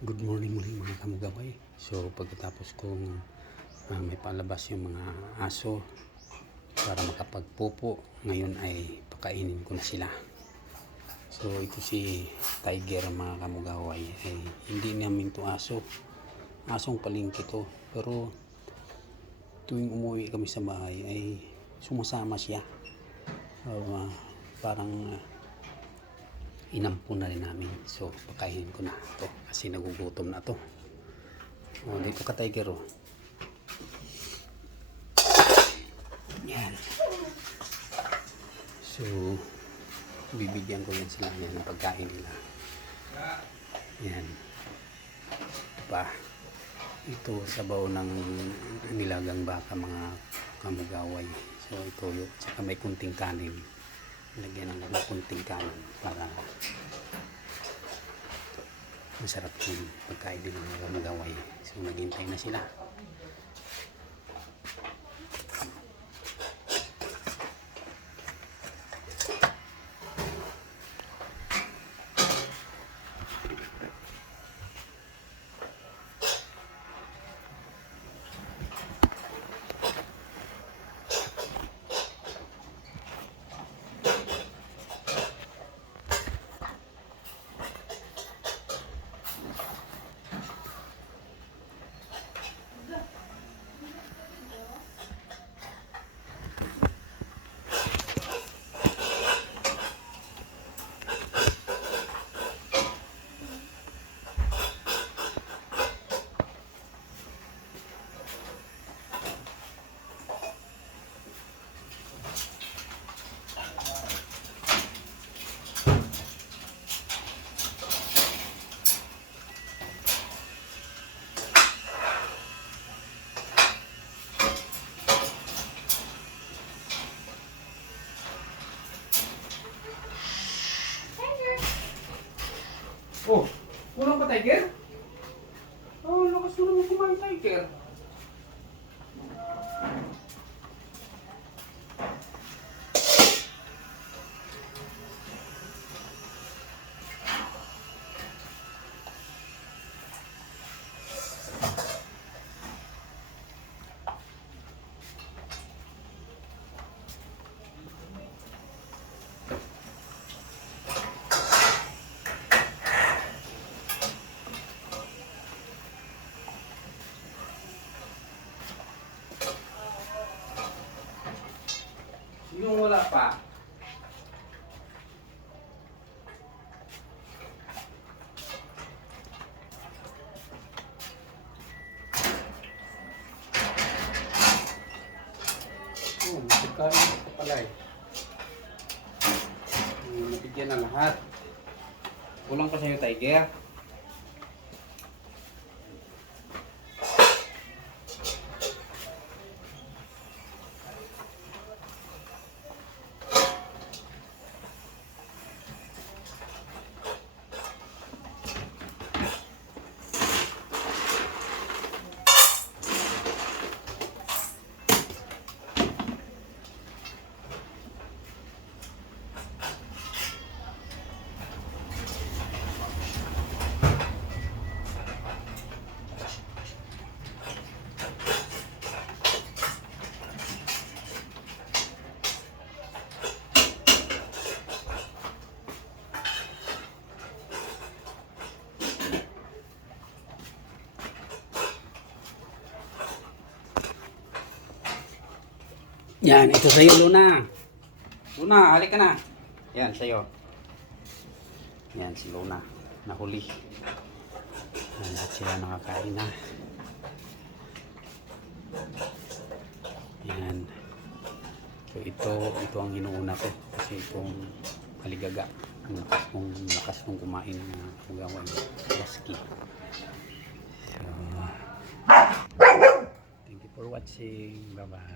Good morning muli mga kamugaway. So pagkatapos kong may palabas yung mga aso para makapagpupo, ngayon ay pakainin ko na sila. So ito si Tiger mga kamugaway, ay hindi namin to aso, asong palengke to, pero tuwing umuwi kami sa bahay ay sumasama siya. Parang inampun na rin namin. So pakainin ko na to kasi nagugutom na to. Dito ka Tiger. Yan. So bibigyan ko yan sila yan ng pagkain nila. Yan pa, ito sabaw ng nilagang baka mga kamugaway. So ito yun, saka may kunting kanin, lagyan ng kunting kanin para masarap yung pagkain din ng mga kamugaway. So naghintay na sila. Oh, kulang pa Tiger? Oh, lakas mo naman kumain Tiger. Yung wala pa. Oh, magkakaroon sa palay. Nabigyan na lahat. Kulang pa sa'yo, Tiger. Yan, ito sa'yo, Luna. Luna, halik ka na. Yan, sa'yo. Yan, si Luna. Nahuli. Yan, lahat sila nakakain na. Yan. So, ito ang inuuna ko. Kasi itong kaligaga. Lakas kong kumain na magawa ng husky. So, thank you for watching. Bye-bye.